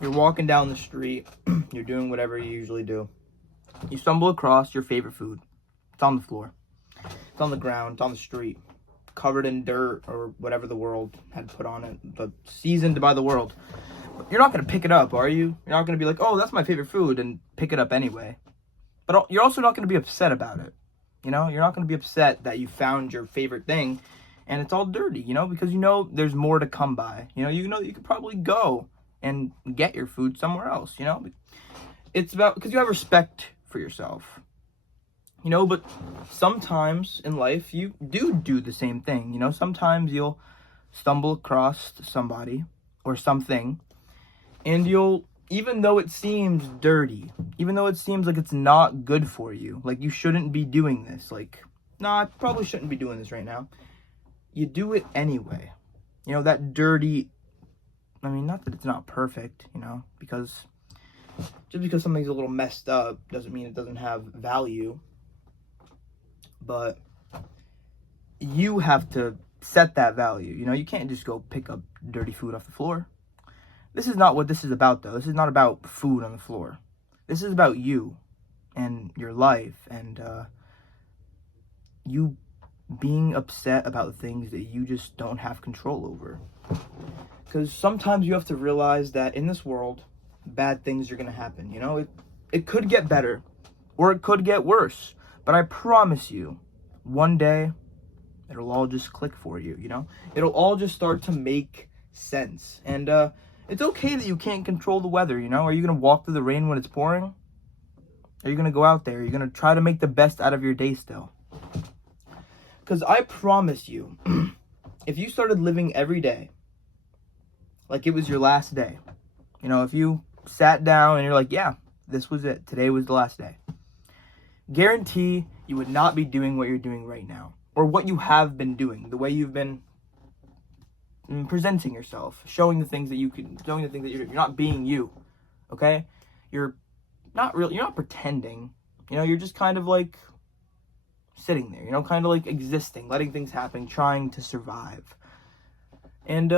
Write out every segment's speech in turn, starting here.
You're walking down the street. You're doing whatever you usually do. You stumble across your favorite food. It's on the floor. It's on the ground. It's on the street. Covered in dirt or whatever the world had put on it. But seasoned by the world. You're not going to pick it up, are you? You're not going to be like, oh, that's my favorite food, and pick it up anyway. But you're also not going to be upset about it. You know, you're not going to be upset that you found your favorite thing and it's all dirty, you know, because you know there's more to come by. You know you could probably go and get your food somewhere else, you know. It's about because you have respect for yourself. You know, but sometimes in life you do the same thing, you know. Sometimes you'll stumble across somebody or something and you'll, even though it seems dirty, even though it seems like it's not good for you, like you shouldn't be doing this, like, no, I probably shouldn't be doing this right now, you do it anyway. You know, that dirty, I mean, not that it's not perfect, you know, because just because something's a little messed up doesn't mean it doesn't have value. But you have to set that value. You know, you can't just go pick up dirty food off the floor. This is not what this is about, though. This is not about food on the floor. This is about you and your life and you being upset about things that you just don't have control over. Because sometimes you have to realize that in this world, bad things are going to happen. You know, it could get better or it could get worse. But I promise you, one day, it'll all just click for you, you know? It'll all just start to make sense. And it's okay that you can't control the weather, you know? Are you going to walk through the rain when it's pouring? Are you going to go out there? Are you going to try to make the best out of your day still? Because I promise you, if you started living every day like it was your last day, you know, if you sat down and you're like, yeah, this was it. Today was the last day. Guarantee you would not be doing what you're doing right now. Or what you have been doing. The way you've been presenting yourself. Showing the things that you can. Showing the things that you're not being you. Okay? You're not pretending. You know, you're just kind of like sitting there. You know, kind of like existing. Letting things happen. Trying to survive. And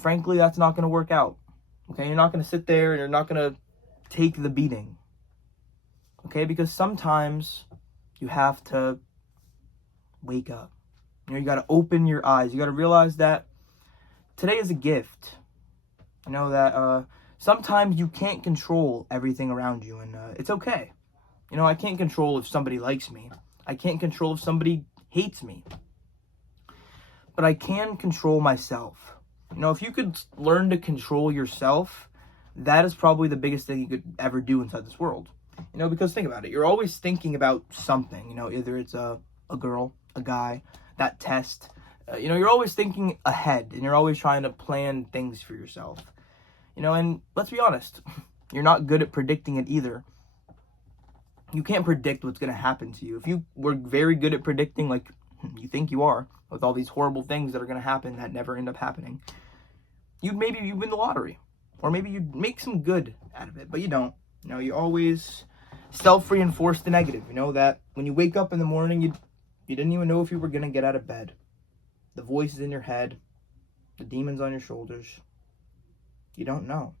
frankly, that's not going to work out. Okay? You're not going to sit there and you're not going to take the beating. Okay? Because sometimes you have to wake up. You know, you got to open your eyes. You got to realize that today is a gift. You know, that sometimes you can't control everything around you, and it's okay. You know, I can't control if somebody likes me. I can't control if somebody hates me. But I can control myself. You know, if you could learn to control yourself, that is probably the biggest thing you could ever do inside this world. You know, because think about it. You're always thinking about something. You know, either it's a girl, a guy, that test. You know, you're always thinking ahead, and you're always trying to plan things for yourself. You know, and let's be honest, you're not good at predicting it either. You can't predict what's going to happen to you. If you were very good at predicting, like you think you are, with all these horrible things that are going to happen that never end up happening, you'd win the lottery. Or maybe you'd make some good out of it, but you don't. You know, you always self-reinforce the negative. You know, that when you wake up in the morning, you didn't even know if you were going to get out of bed. The voices in your head, the demons on your shoulders. You don't know.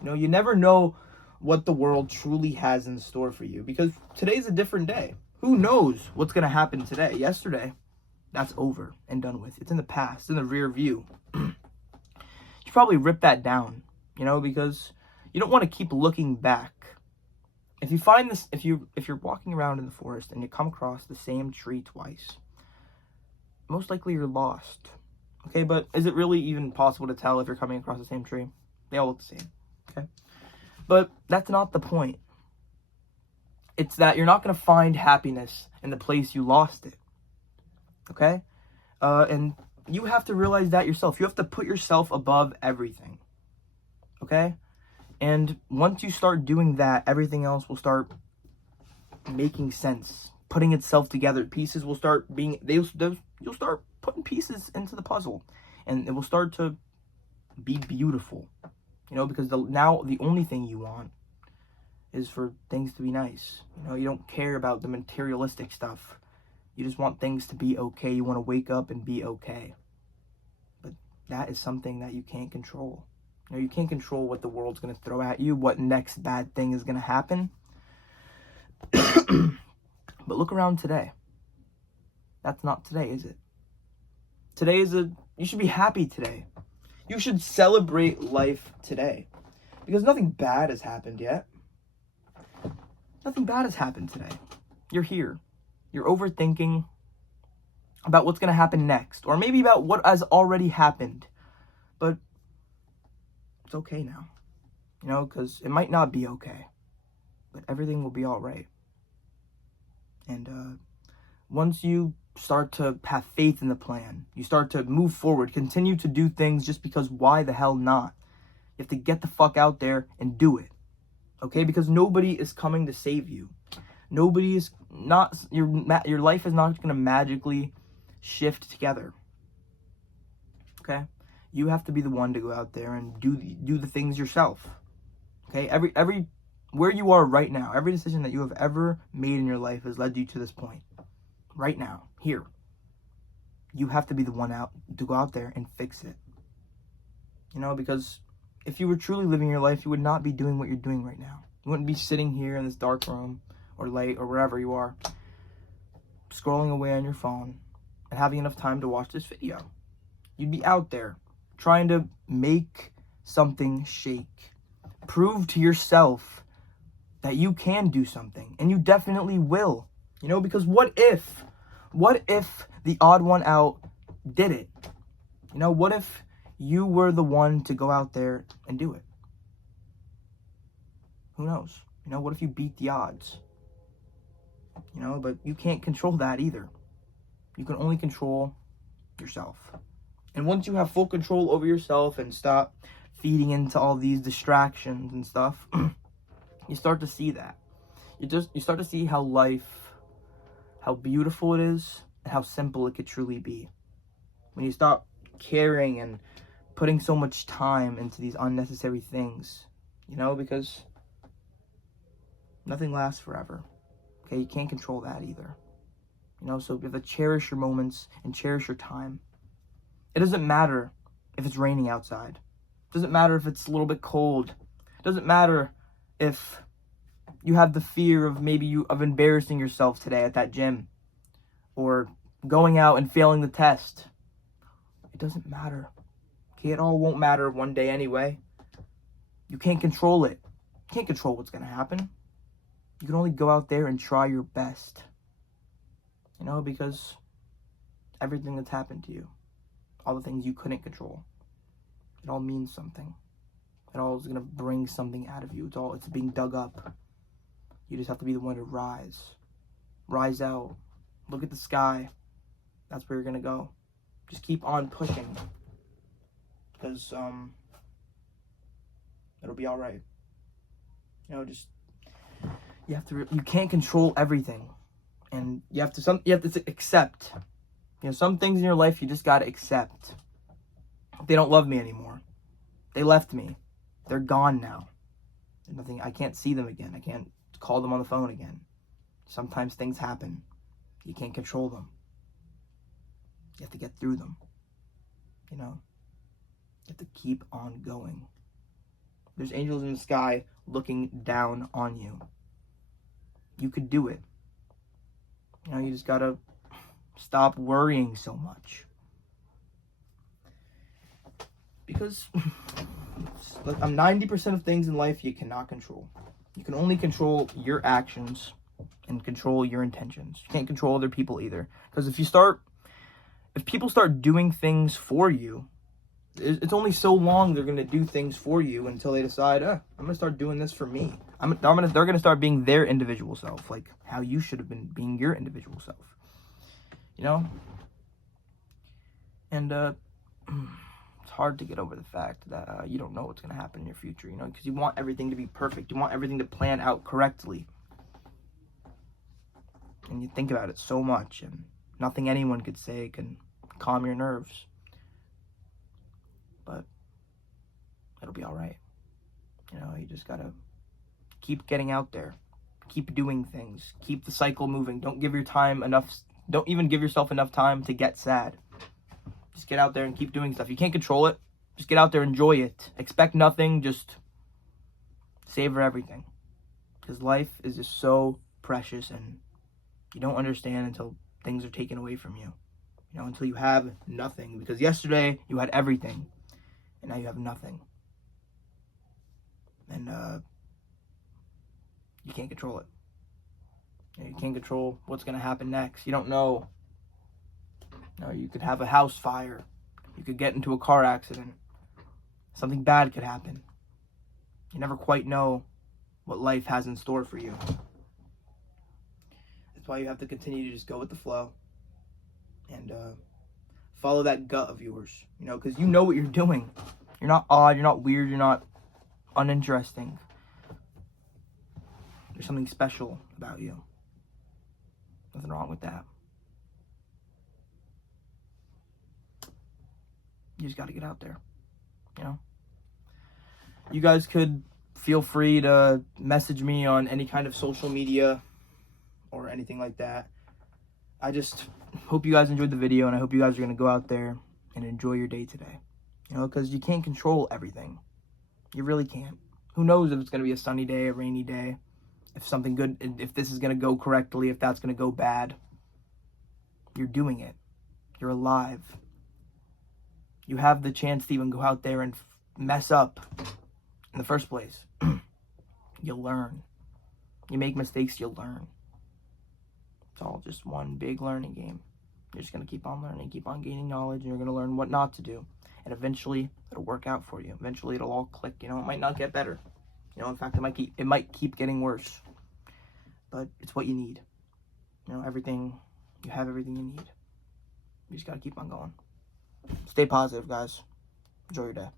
You know, you never know what the world truly has in store for you, because today's a different day. Who knows what's going to happen today? Yesterday, that's over and done with. It's in the past, it's in the rear view. You should probably rip that down, you know, because you don't want to keep looking back. If you find this, if you're walking around in the forest and you come across the same tree twice, most likely you're lost. Okay, but is it really even possible to tell if you're coming across the same tree? They all look the same. Okay, but that's not the point. It's that you're not going to find happiness in the place you lost it. Okay, and you have to realize that yourself. You have to put yourself above everything. Okay. And once you start doing that, everything else will start making sense, putting itself together. Pieces will start being, you'll start putting pieces into the puzzle, and it will start to be beautiful, you know, because now the only thing you want is for things to be nice. You know, you don't care about the materialistic stuff. You just want things to be okay. You want to wake up and be okay. But that is something that you can't control. You know, you can't control what the world's going to throw at you, what next bad thing is going to happen. But look around today. That's not today, is it? Today is you should be happy today. You should celebrate life today. Because nothing bad has happened yet. Nothing bad has happened today. You're here. You're overthinking about what's going to happen next. Or maybe about what has already happened. But it's okay now. You know, because it might not be okay. But everything will be all right. And once you start to have faith in the plan, you start to move forward, continue to do things just because why the hell not? You have to get the fuck out there and do it. Okay? Because nobody is coming to save you. Nobody is not, your life is not going to magically shift together. Okay? You have to be the one to go out there and do the things yourself. Okay? Every where you are right now, every decision that you have ever made in your life has led you to this point. Right now, here. You have to be the one to go out there and fix it. You know, because if you were truly living your life, you would not be doing what you're doing right now. You wouldn't be sitting here in this dark room or light or wherever you are, scrolling away on your phone and having enough time to watch this video. You'd be out there trying to make something shake. Prove to yourself that you can do something, and you definitely will. You know, because what if the odd one out did it? You know, what if you were the one to go out there and do it? Who knows? You know, what if you beat the odds? You know, but you can't control that either. You can only control yourself. And once you have full control over yourself and stop feeding into all these distractions and stuff, you start to see that. You start to see how beautiful it is, and how simple it could truly be. When you stop caring and putting so much time into these unnecessary things, you know, because nothing lasts forever. Okay, you can't control that either. You know, so you have to cherish your moments and cherish your time. It doesn't matter if it's raining outside. It doesn't matter if it's a little bit cold. It doesn't matter if you have the fear of of embarrassing yourself today at that gym, or going out and failing the test. It doesn't matter. Okay, it all won't matter one day anyway. You can't control it. You can't control what's going to happen. You can only go out there and try your best. You know, because everything that's happened to you, all the things you couldn't control, it all means something. It all is going to bring something out of you. It's being dug up. You just have to be the one to rise. Rise out. Look at the sky. That's where you're going to go. Just keep on pushing. Because, it'll be alright. You know, just, you can't control everything. And you have to accept. You know, some things in your life you just got to accept. They don't love me anymore. They left me. They're gone now. There's nothing, I can't see them again. I can't call them on the phone again. Sometimes things happen. You can't control them. You have to get through them. You know? You have to keep on going. There's angels in the sky looking down on you. You could do it. You know, you just gotta stop worrying so much. Because 90% of things in life you cannot control. You can only control your actions and control your intentions. You can't control other people either. Because if people start doing things for you, it's only so long they're going to do things for you until they decide, I'm going to start doing this for me. They're going to start being their individual self, like how you should have been being your individual self. You know? And it's hard to get over the fact that you don't know what's going to happen in your future, you know, because you want everything to be perfect. You want everything to plan out correctly. And you think about it so much, and nothing anyone could say can calm your nerves. But it'll be all right. You know, you just gotta keep getting out there. Keep doing things. Keep the cycle moving. Don't even give yourself enough time to get sad. Just get out there and keep doing stuff. You can't control it. Just get out there, enjoy it. Expect nothing, just savor everything. Because life is just so precious, and you don't understand until things are taken away from you. You know, until you have nothing. Because yesterday you had everything, and now you have nothing. And you can't control it. You can't control what's going to happen next. You don't know. You know, you could have a house fire. You could get into a car accident. Something bad could happen. You never quite know what life has in store for you. That's why you have to continue to just go with the flow and follow that gut of yours. You know, because you know what you're doing. You're not odd. You're not weird. You're not uninteresting. There's something special about you. Nothing wrong with that. You just got to get out there, you know? You guys could feel free to message me on any kind of social media or anything like that. I just hope you guys enjoyed the video, and I hope you guys are going to go out there and enjoy your day today. You know, because you can't control everything. You really can't. Who knows if it's going to be a sunny day, a rainy day, if something good, if this is going to go correctly, if that's going to go bad. You're doing it. You're alive. You have the chance to even go out there and mess up in the first place. You'll learn. You make mistakes, you'll learn. It's all just one big learning game. You're just going to keep on learning, keep on gaining knowledge, and you're going to learn what not to do. And eventually, it'll work out for you. Eventually, it'll all click. You know, it might not get better. You know, in fact, it might keep getting worse. But it's what you need. You know, you have everything you need. You just got to keep on going. Stay positive, guys. Enjoy your day.